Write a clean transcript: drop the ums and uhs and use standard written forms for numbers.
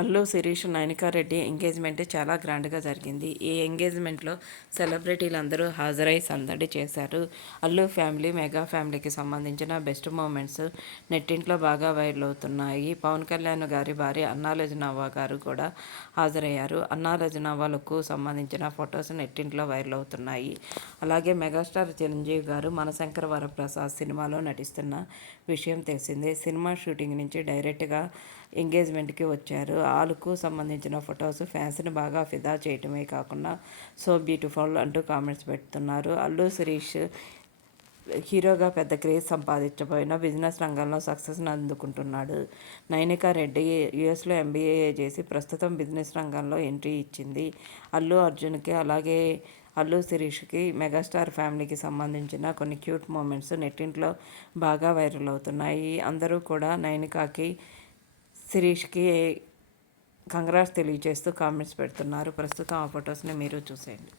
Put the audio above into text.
Allu Sirish Nainika Reddy engagement చాలా గ్రాండ్గా జరిగింది. ఈ ఎంగేజ్మెంట్లో సెలబ్రిటీలందరూ హాజరై సందడి చేశారు. అల్లు ఫ్యామిలీ, మెగా ఫ్యామిలీకి సంబంధించిన బెస్ట్ మూమెంట్స్ నెట్టింట్లో బాగా వైరల్ అవుతున్నాయి. పవన్ కళ్యాణ్ గారి భార్య అన్నా లజ్నవ్వ గారు కూడా హాజరయ్యారు. అన్నా లజ్నవ్వ లుక్కు సంబంధించిన ఫొటోస్ నెట్టింట్లో వైరల్ అవుతున్నాయి. అలాగే మెగాస్టార్ చిరంజీవి గారు మనశంకర వరప్రసాద్ సినిమాలో నటిస్తున్న విషయం తెలిసిందే. సినిమా షూటింగ్ నుంచి డైరెక్ట్గా ఎంగేజ్మెంట్కి వచ్చారు. ఆలుకు సంబంధించిన ఫొటోస్ ఫ్యాన్స్ని బాగా ఫిదా చేయటమే కాకుండా సో బ్యూటిఫుల్ అంటూ కామెంట్స్ పెడుతున్నారు. అల్లు శిరీష్ హీరోగా పెద్ద క్రేజ్ సంపాదించబోయిన బిజినెస్ రంగంలో సక్సెస్ని అందుకుంటున్నాడు. నైనికా రెడ్డి యుఎస్లో ఎంబీఏ చేసి ప్రస్తుతం బిజినెస్ రంగంలో ఎంట్రీ ఇచ్చింది. అల్లు అర్జున్కి అలాగే అల్లు శిరీష్కి మెగాస్టార్ ఫ్యామిలీకి సంబంధించిన కొన్ని క్యూట్ మూమెంట్స్ నెట్టింట్లో బాగా వైరల్ అవుతున్నాయి. అందరూ కూడా నైనికాకి, శిరీష్కి కంగ్రాట్స్ తెలియజేస్తూ కామెంట్స్ పెడుతున్నారు. ప్రస్తుతం ఆ ఫొటోస్ని మీరు చూసేయండి.